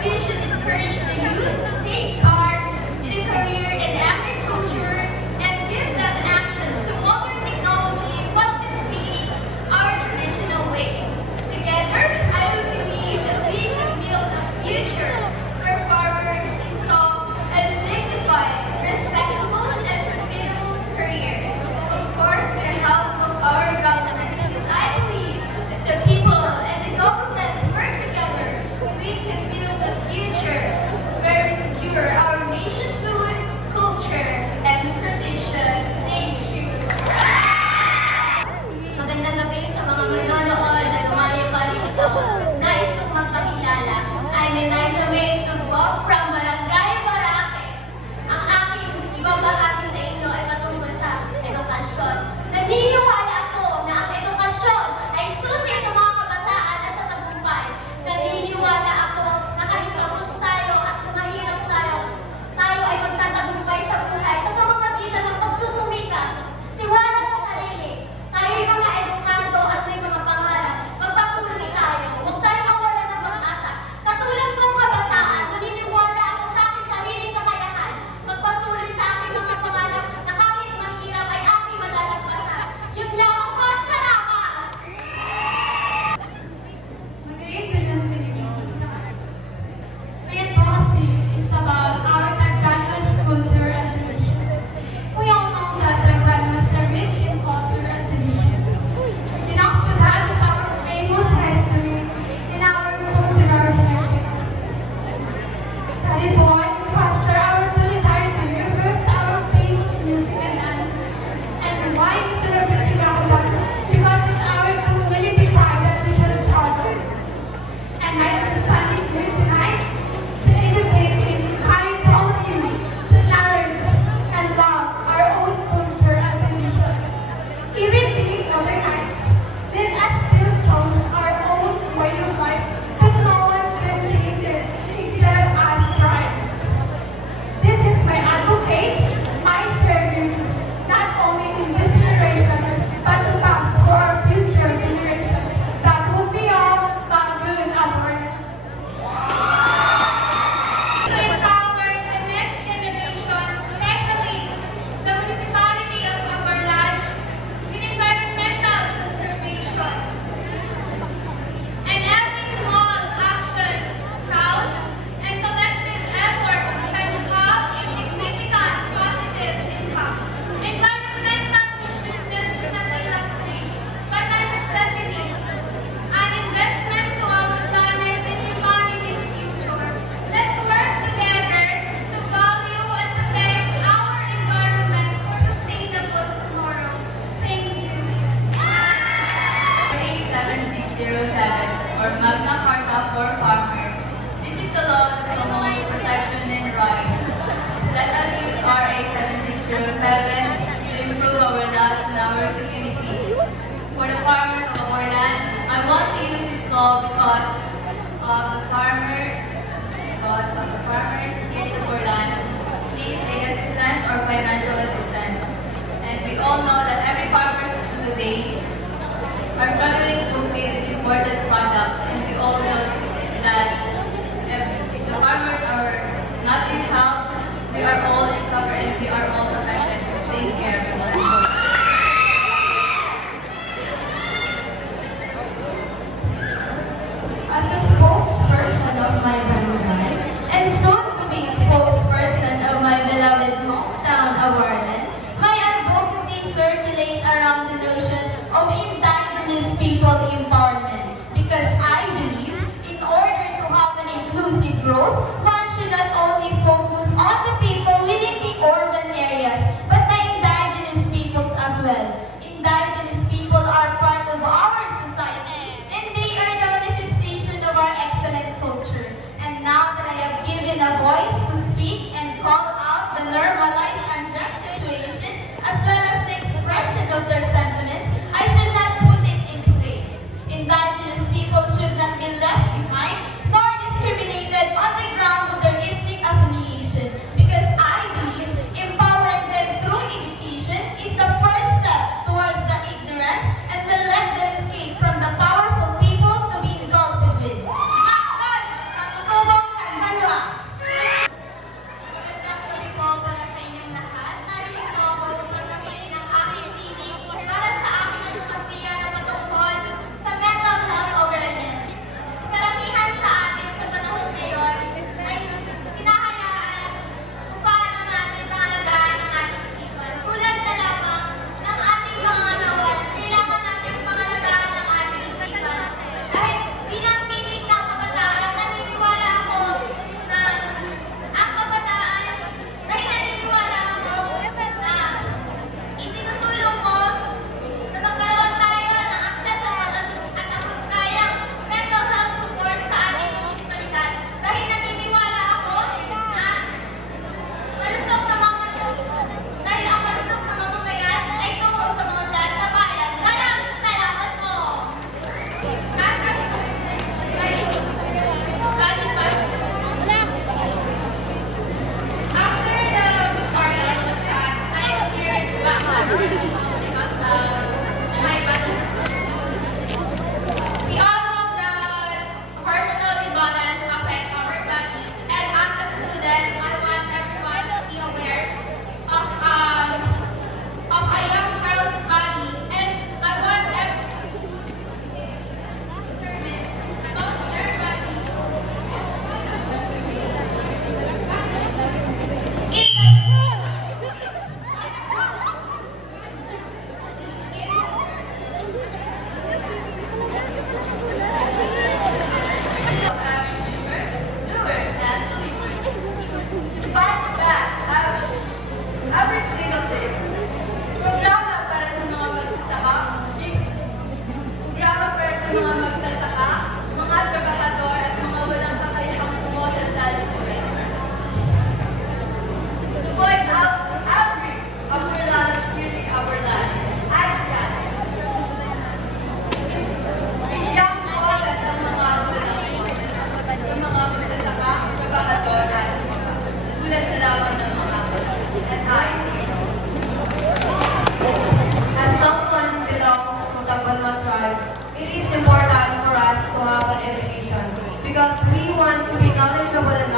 We should encourage the youth to take part in a career in agriculture and give them access to modern technology while maintaining our traditional ways. Together, I believe that we can build a future where farmers is saw as dignified, respectable, and profitable careers. Of course, with the help of our government, because I believe if the people and the government work together, we can build a future where we secure our nation's food, culture, and tradition. Thank you. Magandang gabi sa mga manonood na dumayo pa rito. Nais kong magpakilala. I'm Eliza May Tugbo from Barangay Barake. Ang aking ibabahagi sa inyo ay patungkol sa edukasyon. Naniniwala ako na ang edukasyon ay susi sa mga kabataan at sa tagumpay. Naniniwala ako na kahit kapos tayo at mahirap tayo, tayo ay magtatagumpay sa buhay sa pamamagitan ng pagsusumikap, tiwala sa sarili. Tayo'y mga edukado at may mga pangarap. Magpatuloy tayo. Huwag tayo mawala ng pag-asa. Katulad kong kabataan, naniniwala ako sa aking sariling kakayahan. Magpatuloy sa aking mga pangarap na kahit mahirap ay aking malalagpasan. Yun lamang po. Salamat! Magandang Pilipinos. Ngayon po kasi is about our Tagalog's culture and traditions. We all know that Tagalogs are rich in culture and traditions. Belongs to that is our famous history and our cultural heritage. That is why we foster our solidarity, reverse our famous music and dance, and why we celebrate Tagalogs, because it's our community pride that we should follow. And I am standing here tonight to educate and encourage all of you to nourish and love our own culture and traditions. Even being modernized, let us still choose our own way of life that no one can change it except us tribes. This is my advocate, my shared views, not only in this generation, but to pass for our future generations. That would be all, but good award. To empower the next generation, especially the municipality of Bacolod, with environmental conservation. And every small action counts, and collective effort can have a significant positive impact. Environmental consciousness is not a luxury, but a necessity, an investment to our planet and humanity's future. Let's work together to value and protect our environment for sustainable tomorrow. Thank you. A7607, or Magna Carta for Farmers. This is the law that promotes protection and rights. Let us use RA 7607 to improve our lives and our community. For the farmers of our land, I want to use this law because of the farmers here in our land needs a assistance or financial assistance. And we all know that every farmer today are struggling to compete with imported products, and we all know that if the farmers are not in help, we are all in suffer and we are all affected. Thank you, everyone. As a spokesperson of my barangay, and soon to be spokesperson of my beloved hometown of Arlen, my advocacy circulate around the notion of indigenous people empowerment, because I believe in order to have an inclusive growth, one should not only focus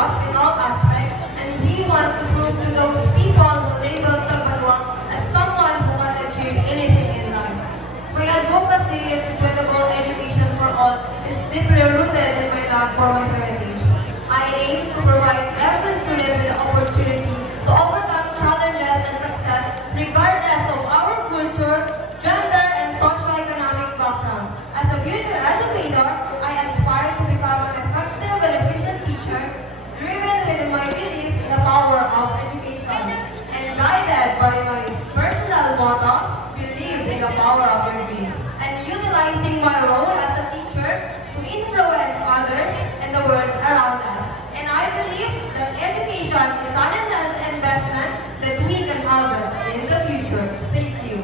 enough in all aspects, and we want to prove to those people who label Tabanwa as someone who can achieve anything in life. My advocacy is equitable education for all is deeply rooted in my love for my heritage. I aim to provide every student with the opportunity to overcome challenges and success regardless of our culture, gender, and socioeconomic background. As a future educator, I aspire to become an effective and efficient teacher, driven with my belief in the power of education, and guided by my personal motto, believe in the power of your dreams, and utilizing my role as a teacher to influence others and the world around us. And I believe that education is an investment that we can harvest in the future. Thank you.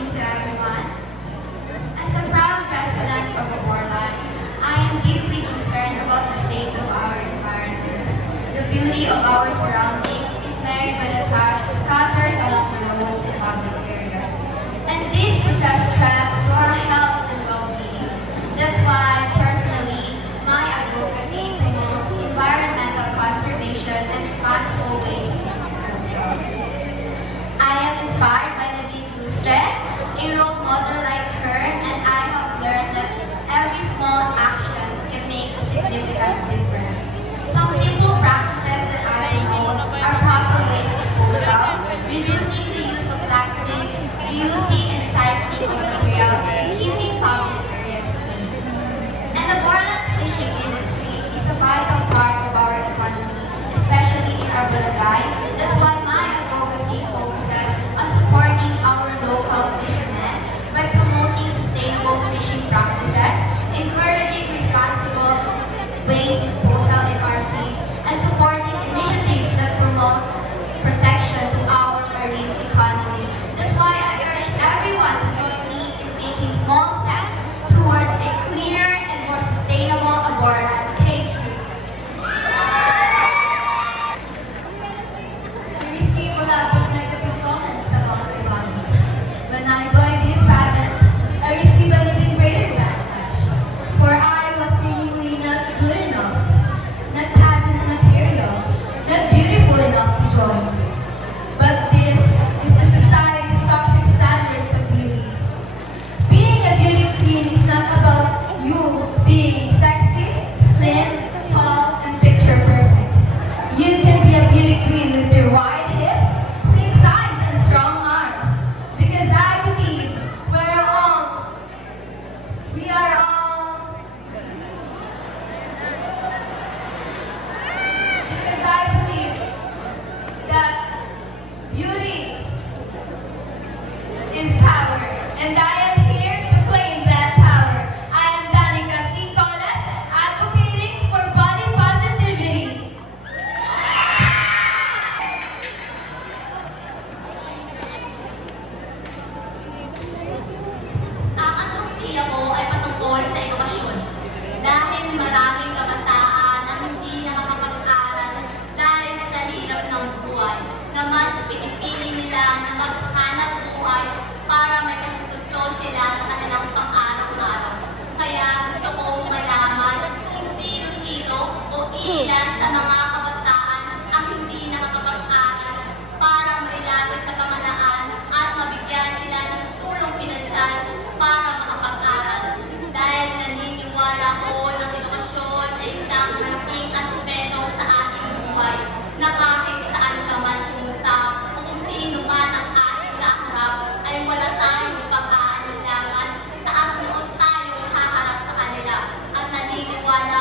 To everyone. As a proud resident of Aborlan, I am deeply concerned about the state of our environment. The beauty of our surroundings is marred by the trash scattered along the roads and public areas. And this poses threats to our health and well-being. That's why, personally, my advocacy promotes environmental conservation and responsible waste disposal. I am inspired by Nadine Lustre, a role model like her, and I have learned that every small actions can make a significant difference. Some simple practices that I promote are proper waste disposal, reducing the use of plastics, reusing and recycling of materials, and keeping public areas clean. And the Borlan's fishing industry is a vital part of our economy, especially in our barangay. That's why my advocacy focuses on supporting our local fishermen by promoting sustainable fishing practices, encouraging responsible waste disposal in our seas, and supporting initiatives that promote protection to our marine economy. That's why I urge everyone to join me in making small steps towards a cleaner and more sustainable Aborlan. Thank you. I receive a lot of negative comments about my body. When I joined this pageant, I received an even greater backlash, for I was seemingly not good enough, not pageant material, not beautiful enough to join. But this is the society's toxic standards of beauty. Being a beauty queen is not about you being sexy, slim, tall, and picture perfect. You can be a beauty queen with your wide hips, thick thighs, and strong arms. Because I believe we are all, because I believe that beauty is power, and I am here to claim that power. I am Danica C. Colas, advocating for body positivity. Ang advocacy ko ay patungkol sa edukasyon. Dahil maraming kabataan ang hindi nakakapag-aral dahil sa hirap ng buhay, na mas pinipili nila na maghanap buhay para may katutusto sila sa kanilang pang-araw-araw. Kaya gusto kong malaman kung sino-sino o ilan sa mga kabataan ang hindi nakakapag-aral para mailapit sa pamahalaan at mabigyan sila ng tulong pinansyal para makapag-aral. Dahil naniniwala ko na edukasyon ay isang malaking aspeto sa ating buhay na kahit saan ka man pumunta o kung sino man ang ating kaharap ay wala tayong pag-aalinlangan, taas noon tayong haharap sa kanila at naniniwala